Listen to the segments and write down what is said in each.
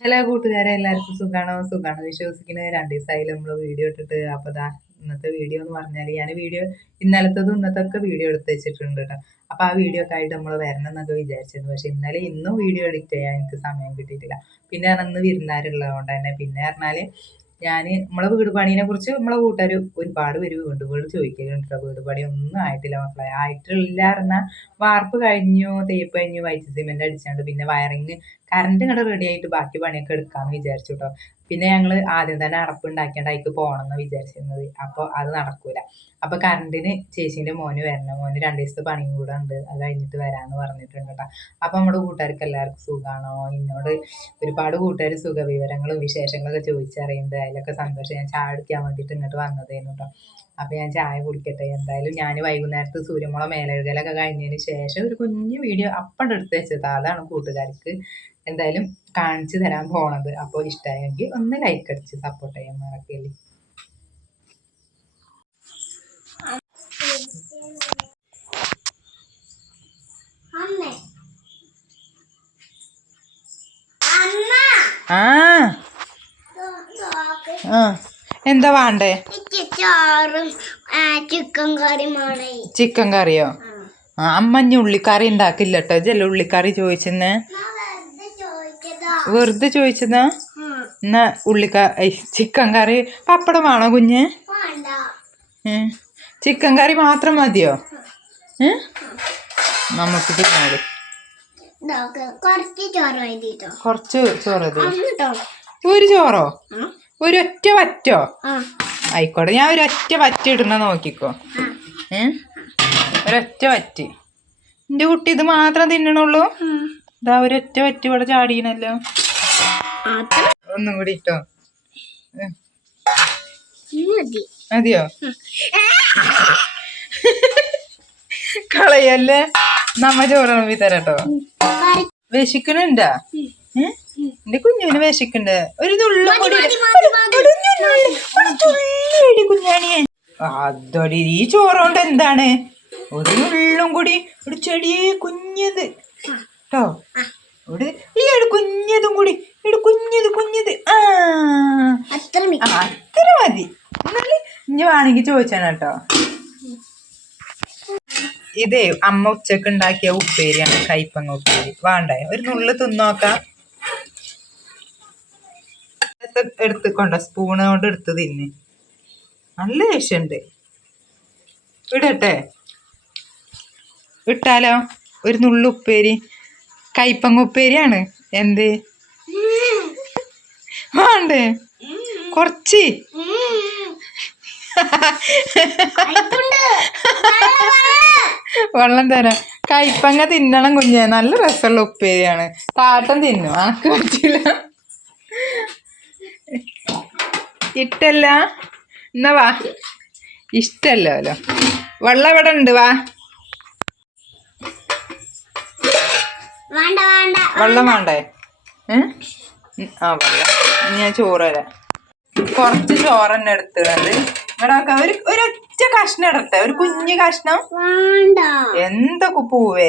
Hello കൂട്ടുകാരെ എല്ലാവർക്കും സുഖാണോ? സുഖാണോ വിശ്വസിക്കുന്നത് രണ്ട് ദിവസമായാലും നമ്മൾ വീഡിയോ ഇട്ടിട്ട്. അപ്പോൾ ദാ ഇന്നത്തെ വീഡിയോ എന്ന് പറഞ്ഞാൽ ഞാൻ വീഡിയോ ഇന്നലത്തതും ഇന്നത്തെ വീഡിയോ എടുത്ത് വെച്ചിട്ടുണ്ട് കേട്ടോ അപ്പോൾ ആ വീഡിയോ ഒക്കെ ആയിട്ട് നമ്മൾ വരണം എന്നൊക്കെ വിചാരിച്ചിരുന്നു. പക്ഷെ ഇന്നലെ ഇന്നും വീഡിയോ എഡിറ്റ് ചെയ്യാൻ എനിക്ക് സമയം കിട്ടിയിട്ടില്ല. പിന്നെ അന്ന് വിരുന്നാരുള്ളത് കൊണ്ട് തന്നെ. പിന്നെ പറഞ്ഞാൽ ഞാൻ നമ്മളെ വീട് പണീനെ കുറിച്ച് നമ്മളെ കൂട്ടുകാർ ഒരുപാട് പേര് വീണ്ടും വീണ്ടും ചോദിക്കുന്നുണ്ട് കേട്ടോ വീട് പണി ഒന്നും ആയിട്ടില്ല മക്കളെ. ആയിട്ടില്ല പറഞ്ഞാൽ വാർപ്പ് കഴിഞ്ഞു തേപ്പ് കഴിഞ്ഞു വൈറ്റ് സിമെന്റ് അടിച്ചാണ്ട് പിന്നെ വയറിങ് കറണ്ട് ഇങ്ങോട്ട് റെഡി ആയിട്ട് ബാക്കി പണിയൊക്കെ എടുക്കാമെന്ന് വിചാരിച്ചു കേട്ടോ പിന്നെ ഞങ്ങൾ ആദ്യം തന്നെ അടപ്പ് ഉണ്ടാക്കിയാണ്ട് അതിക്ക് പോകണം എന്ന് വിചാരിച്ചിരുന്നത്. അപ്പോൾ അത് നടക്കൂല. അപ്പോൾ കറണ്ടിന് ചേച്ചീന്റെ മോന് വരണം. മോന് രണ്ട് ദിവസത്തെ പണിയും കൂടെ ഉണ്ട്. അത് കഴിഞ്ഞിട്ട് വരാമെന്ന് പറഞ്ഞിട്ടുണ്ട് കേട്ടോ അപ്പോൾ നമ്മുടെ കൂട്ടുകാർക്ക് എല്ലാവർക്കും സുഖമാണോ എന്നോട് ഒരുപാട് കൂട്ടുകാർ സുഖവിവരങ്ങളും വിശേഷങ്ങളൊക്കെ ചോദിച്ചറിയുന്നത് അതിലൊക്കെ സന്തോഷം. ഞാൻ ചായ കുടിക്കാൻ വേണ്ടിയിട്ട് ഇങ്ങോട്ട് വന്നതായിരുന്നു കേട്ടോ അപ്പോൾ ഞാൻ ചായ കുടിക്കട്ടെ. എന്തായാലും ഞാൻ വൈകുന്നേരത്ത് സൂര്യമുള മേലെഴുകലൊക്കെ കഴിഞ്ഞതിന് ശേഷം ഒരു കുഞ്ഞു വീഡിയോ അപ്പം എടുത്ത് വെച്ചത്. അതാണ് കൂട്ടുകാർക്ക് എന്തായാലും കാണിച്ചു തരാൻ പോണത്. അപ്പോൾ ഇഷ്ടമായെങ്കിൽ ഒന്ന് ലൈക്ക് അടിച്ച് സപ്പോർട്ട് ചെയ്യാൻ മറക്കല്ലേ. ആ. എന്താ വേണ്ടേ? ചിക്കൻ കറിയോ ആ അമ്മ ഇനി ഉള്ളിക്കറി ഉണ്ടാക്കില്ല കേട്ടോ ഉള്ളിക്കറി ചോദിച്ചെന്ന്? വെറുതെ ചോദിച്ചതാ. എന്നാ ഉള്ളിക്ക ചിക്കൻ കറി പപ്പടം വേണോ കുഞ്ഞ്? ചിക്കൻ കറി മാത്രം മതിയോ? നമുക്ക് ഇതൊക്കെ കുറച്ച് ചോറ് ഒരു ചോറോ? ഒരൊറ്റ വറ്റോ? ആ. ആയിക്കോട്ടെ ഞാൻ ഒരൊറ്റ വറ്റി ഇടുന്ന നോക്കിക്കോ. ഏ? ഒരൊറ്റ വറ്റി. എന്റെ കുട്ടി ഇത് മാത്രം തിന്നണുള്ളൂ. ഇതാ ഒരൊറ്റ വറ്റ് ഇവിടെ ചാടിയണല്ലോ. ഒന്നും കൂടി ഇട്ടോ. മതിയോ? കളയല്ലേ? നമ്മ ചോറ് വിളമ്പി തരാട്ടോ. വിശക്കണുണ്ടാ. എന്റെ കുഞ്ഞുവിന് വിശക്കണ്ട് ഒരു തുള്ളും തുള്ളിയടി കുഞ്ഞാണിയെ അതടി ഈ ചോറുകൊണ്ട് എന്താണ്? ഒരു നുള്ളും കൂടി ഒരു ചെടിയെ കുഞ്ഞത് കേട്ടോ ഇവിടെ ഇല്ല ഒരു കുഞ്ഞതും കൂടി ഇവിടെ കുഞ്ഞത് കുഞ്ഞത് ആ അത്ര മതി ആ, അത്ര മതി എന്നാൽ ഇനി വേണമെങ്കിൽ ചോദിച്ചാണ് കേട്ടോ. ഇതേ അമ്മ ഉച്ചയ്ക്ക് ഉണ്ടാക്കിയ ഉപ്പേരിയാണ് കൈപ്പങ്ങ ഉപ്പേരി. വേണ്ടേ? ഒരു നുള്ളു തിന്നോക്കാം എടുത്ത് കൊണ്ട സ്പൂണ് കൊണ്ട് എടുത്ത് തിന്ന്. നല്ല ഏഷ്യണ്ട് ഇടട്ടെ. ഇട്ടാലോ? ഒരു നുള്ളു ഉപ്പേരി. കൈപ്പങ്ങ ഉപ്പേരിയാണ്. എന്ത്? വേണ്ടേ? കുറച്ച്. വെള്ളം തരാം. കയ്പങ്ങ തിന്നണം കുഞ്ഞെ. നല്ല രസമുള്ള ഉപ്പേരിയാണ്. താട്ടം തിന്നു. അനക്ക് പറ്റില്ല. ഇട്ടല്ല എന്നാ വാ. ഇഷ്ടല്ലോ വെള്ളം ഇവിടെ ഉണ്ട്. വാ. വെള്ളം വേണ്ടേ? ഏ? ആ വെള്ളം. ഞാൻ ചോറ് തരാം. കുറച്ച് ചോറ് തന്നെ എടുത്തിടത് ഇവിടെ വെക്കാം. ഒരു ഒരൊറ്റ കഷ്ണം ഇടട്ടെ ഒരു കുഞ്ഞു കഷ്ണം. എന്തൊക്കെ പൂവേ?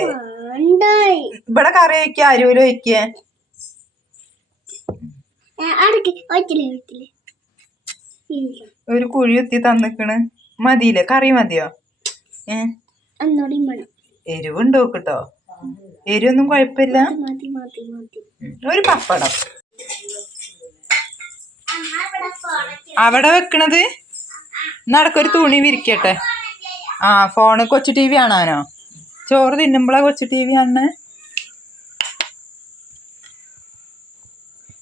ഇവിടെ കറി വയ്ക്ക അരൂൽ വയ്ക്കേ ഒരു കുഴി കുത്തി തന്നിക്കണ്. മതിയില്ലേ? കറി മതിയോ? ഏ? എരിവുണ്ടോ കേട്ടോ എരിവൊന്നും കുഴപ്പമില്ല. ഒരു പപ്പടം. അവിടെ വെക്കണത്? നടക്കൊരു തുണി വിരിക്കട്ടെ. ആ ഫോണ് കൊച്ചു ടി വി ആണാനോ ചോറ് തിന്നുമ്പോളാ കൊച്ചു ടി വി ആണ്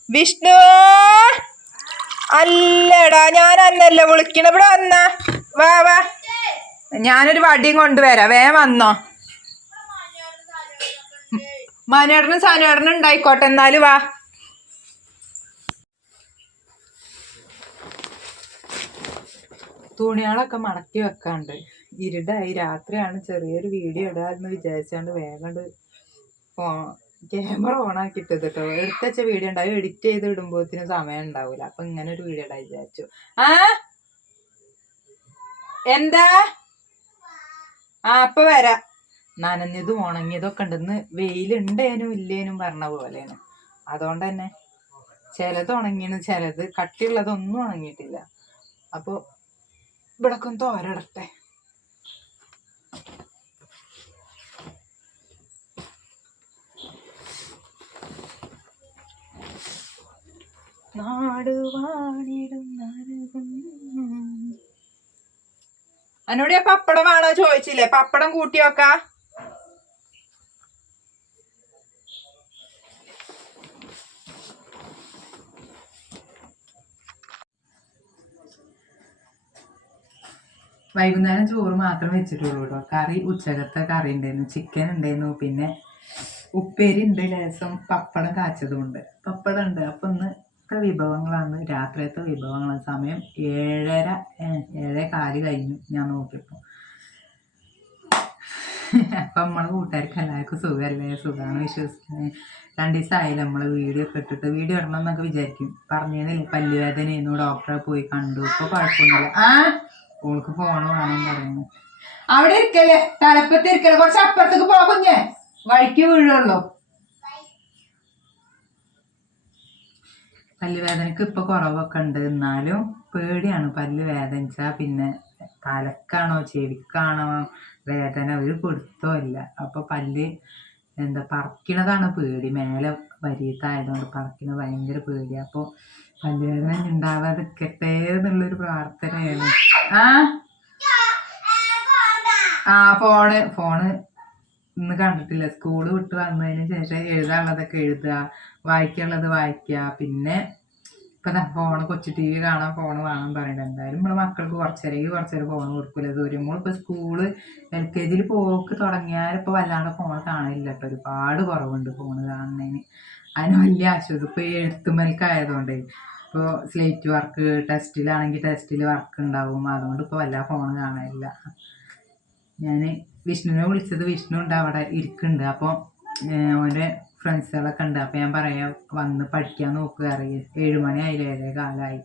വിഷ്ണു! അല്ലടാ ഞാൻ അന്നല്ല വിളിക്കണ. ഇവിടെ വന്ന. വാ വാ. ഞാനൊരു വടിയും കൊണ്ടുവരാം. വേ വന്നോ. മനേടനും സനേടനും ഉണ്ടായിക്കോട്ടെ. എന്നാൽ വാ. തുണികളൊക്കെ മടക്കി വെക്കാണ്ട്. ഇരുടായി. രാത്രിയാണ് ചെറിയൊരു വീഡിയോ ഇടാന്ന് വിചാരിച്ചാണ്ട് വേഗം ക്യാമറ ഓൺ ആക്കിയിട്ടത് കേട്ടോ എടുത്തച്ച വീഡിയോ ഉണ്ടാവും എഡിറ്റ് ചെയ്ത് ഇടുമ്പോത്തിന് സമയം ഉണ്ടാവൂല. അപ്പൊ ഇങ്ങനെ ഒരു വീഡിയോ ഇടാൻ വിചാരിച്ചു. ആ? എന്താ? ആ അപ്പൊ വരാ. നനഞ്ഞതും ഉണങ്ങിയതൊക്കെ ഉണ്ടെന്ന് വെയിലുണ്ടേനും ഇല്ലേനും പറഞ്ഞ പോലെയാണ്. അതുകൊണ്ട് തന്നെ ചിലത് ഉണങ്ങിയാണ്. ചിലത് കട്ടിയുള്ളതൊന്നും ഉണങ്ങിയിട്ടില്ല. അപ്പോൾ ഇവിടൊക്കെ ഒന്ന് തോരടട്ടെ എന്നോട് ഞാൻ പപ്പടം വേണോ ചോദിച്ചില്ലേ? പപ്പടം കൂട്ടി നോക്കാ വൈകുന്നേരം ചോറ് മാത്രം വെച്ചിട്ടുള്ളൂ കേട്ടോ കറി ഉച്ചകത്തെ കറി ഉണ്ടായിരുന്നു ചിക്കൻ ഉണ്ടായിരുന്നു പിന്നെ ഉപ്പേരി ഉണ്ട് ലേസം പപ്പടം കാച്ചതും ഉണ്ട് പപ്പടം ഉണ്ട് അപ്പൊ ഇന്നത്തെ വിഭവങ്ങളാണ് രാത്രിയത്തെ വിഭവങ്ങളാണ്. സമയം ഏഴര ഏഴേ കാൽ കഴിഞ്ഞു ഞാൻ നോക്കിയപ്പോൾ അപ്പം നമ്മളെ കൂട്ടുകാർക്ക് എല്ലാവർക്കും സുഖമല്ലേ സുഖമാണ് വിശ്വസിക്കുന്നത് രണ്ട് ദിവസമായില്ല നമ്മൾ വീഡിയോ ഒക്കെ ഇട്ടിട്ട്. വീഡിയോ ഇടണം എന്നൊക്കെ വിചാരിക്കും. പറഞ്ഞതിൽ പല്ലുവേദനയായിരുന്നു ഡോക്ടറെ പോയി കണ്ടു. ഇപ്പോൾ കുഴപ്പമൊന്നുമില്ല ആ? ഓൾക്ക് പോണോ വേണം പറയുന്നു. അവിടെ ഇരിക്കല്ലേ? തലപ്പത്ത് ഇരിക്കല്ലേ? കുറച്ച് അപ്പുറത്തേക്ക് പോകുഞ്ഞേ വഴിക്ക് വീഴുള്ളൂ. പല്ലുവേദനക്ക് ഇപ്പൊ കുറവൊക്കെ ഉണ്ട്. എന്നാലും പേടിയാണ്. പല്ല് വേദനിച്ചാ പിന്നെ തലക്കാണോ ചെവിക്കാണോ വേദന ഒരു കൊടുത്തോ ഇല്ല. അപ്പൊ പല്ല് എന്താ പറിക്കണതാണ് പേടി. മേലെ വരിയത്തായതുകൊണ്ട് പറിക്കണത് ഭയങ്കര പേടി അപ്പൊ പല്ലുവേദന ഉണ്ടാവാതെ ഉണ്ടാവാതിരിക്കട്ടെ എന്നുള്ളൊരു പ്രാർത്ഥനയാണ്. ആ? ആ ഫോണ് ഫോണ് ഇന്ന് കണ്ടിട്ടില്ല. സ്കൂൾ വിട്ട് വന്നതിന് ശേഷം എഴുതാനുള്ളതൊക്കെ എഴുതുക. വായിക്കാനുള്ളത് വായിക്കുക. പിന്നെ ഇപ്പൊ ഫോണ് കൊച്ചു ടി വി കാണാൻ ഫോണ് വാങ്ങാൻ പറയണ്ട. എന്തായാലും നമ്മളെ മക്കൾക്ക് കുറച്ചേരെങ്കിൽ കുറച്ചേരം ഫോൺ കൊടുക്കില്ല ദൂരം ഇപ്പൊ സ്കൂൾ എൽ കെ ജിയിൽ പോക്ക് തുടങ്ങിയാൽ വല്ലാണ്ട് ഫോൺ കാണില്ല കേട്ടോ. ഒരുപാട് കുറവുണ്ട് ഫോൺ കാണുന്നതിന്. അതിന് വലിയ ആശ്വാസം. ഇപ്പൊ എഴുത്തുമൽക്കായതുകൊണ്ടേ ഇപ്പോൾ സ്ലേറ്റ് വർക്ക് ടെസ്റ്റിലാണെങ്കിൽ ടെസ്റ്റിൽ വർക്ക് ഉണ്ടാവും അതുകൊണ്ട് ഇപ്പോൾ വല്ല ഫോൺ കാണാനില്ല ഞാൻ വിഷ്ണുവിനെ വിളിച്ചത് വിഷ്ണു ഉണ്ട് അവിടെ ഇരിക്കുന്നുണ്ട് അപ്പോൾ ഓന്റെ ഫ്രണ്ട്സുകളൊക്കെ ഉണ്ട് അപ്പോൾ ഞാൻ പറയാം വന്ന് പഠിക്കാൻ നോക്കുക അറിയാം. ഏഴ് മണി ആയില്ല? ഏഴേ കാലമായി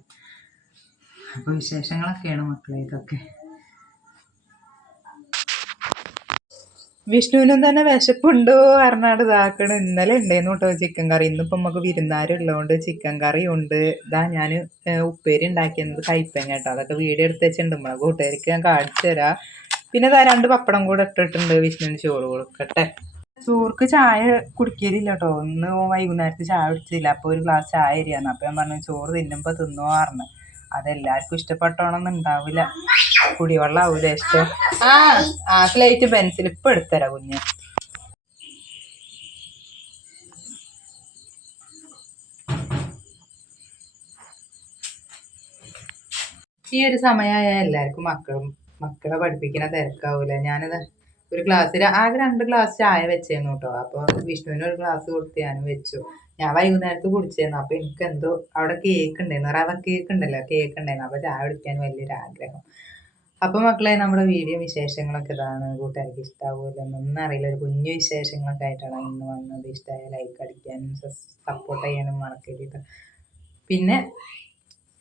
അപ്പോൾ വിശേഷങ്ങളൊക്കെയാണ് മക്കളെ ഇതൊക്കെ. വിഷ്ണുവിനും തന്നെ വിശപ്പുണ്ടോ പറഞ്ഞാട് ഇതാക്കണ്. ഇന്നലെ ഉണ്ടായിരുന്നു കേട്ടോ ചിക്കൻ കറി. ഇന്നിപ്പോൾ നമുക്ക് വിരുന്നാരുള്ളതുകൊണ്ട് ചിക്കൻ കറി ഉണ്ട്. ഇതാ ഞാൻ ഉപ്പേരി ഉണ്ടാക്കിയത് കയ്പ്പങ്ങ കേട്ടോ അതൊക്കെ വീഡിയോ എടുത്ത് വെച്ചിട്ടുണ്ട്. നമ്മളെ കൂട്ടുകാർക്ക് ഞാൻ കാണിച്ചു തരാം. പിന്നെ ഇതാ രണ്ട് പപ്പടം കൂടെ ഇട്ടിട്ടുണ്ട് വിഷ്ണുവിന് ചോറ് കൊടുക്കട്ടെ. ചോർക്ക് ചായ കുടിക്കലില്ല കേട്ടോ ഇന്ന് വൈകുന്നേരത്ത് ചായ കുടിച്ചില്ല. അപ്പോൾ ഒരു ഗ്ലാസ് ചായ അരിയാന്ന്. അപ്പോൾ ഞാൻ പറഞ്ഞു ചോറ് തിന്നുമ്പോൾ തിന്നോ പറഞ്ഞു. അതെല്ലാവർക്കും ഇഷ്ടപ്പെട്ടോണമെന്ന് ഉണ്ടാവില്ല കുടിവെള്ളം ആവൂല ഇഷ്ടം. ആ ആ പെൻസിൽ ഇപ്പൊ എടുത്തരാ കുഞ്ഞ്. ഈ ഒരു സമയമായ എല്ലാവർക്കും മക്കളും മക്കളെ പഠിപ്പിക്കുന്ന തിരക്കാവൂല? ഞാനത് ഒരു ഗ്ലാസ് ആകെ രണ്ട് ഗ്ലാസ് ചായ വെച്ചേന്നു കേട്ടോ അപ്പോൾ വിഷ്ണുവിന് ഒരു ഗ്ലാസ് കൊടുത്ത് ഞാനും വെച്ചു. ഞാൻ വൈകുന്നേരത്ത് കുടിച്ചേന്നു. അപ്പോൾ എനിക്ക് എന്തോ അവിടെ കേക്ക് ഉണ്ടായിരുന്നു റവ കേക്ക് ഉണ്ടല്ലോ കേക്ക് ഉണ്ടായിരുന്നു അപ്പോൾ ചായ കുടിക്കാൻ വലിയൊരു ആഗ്രഹം അപ്പോൾ മക്കളെ നമ്മുടെ വീഡിയോ വിശേഷങ്ങളൊക്കെ ഇതാണ്. കൂട്ടുകാർക്ക് ഇഷ്ടാവുമല്ലോ അറിയില്ല. ഒരു കുഞ്ഞു വിശേഷങ്ങളൊക്കെ ആയിട്ടാണ് ഇന്ന് വന്നത്. ഇഷ്ടമായ ലൈക്ക് അടിക്കാനും സപ്പോർട്ട് ചെയ്യാനും മറക്കരുത്. പിന്നെ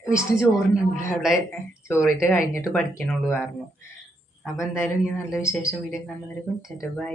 വിഷ്ണു ചോറിനുണ്ട്. അവിടെ ചോറിട്ട് കഴിഞ്ഞിട്ട് പഠിക്കണുള്ളൂ പറഞ്ഞു. അപ്പോൾ എന്തായാലും ഇനി നല്ല വിശേഷം വീഡിയോ കാണുന്നവരെ ചേട്ടാ ബൈ.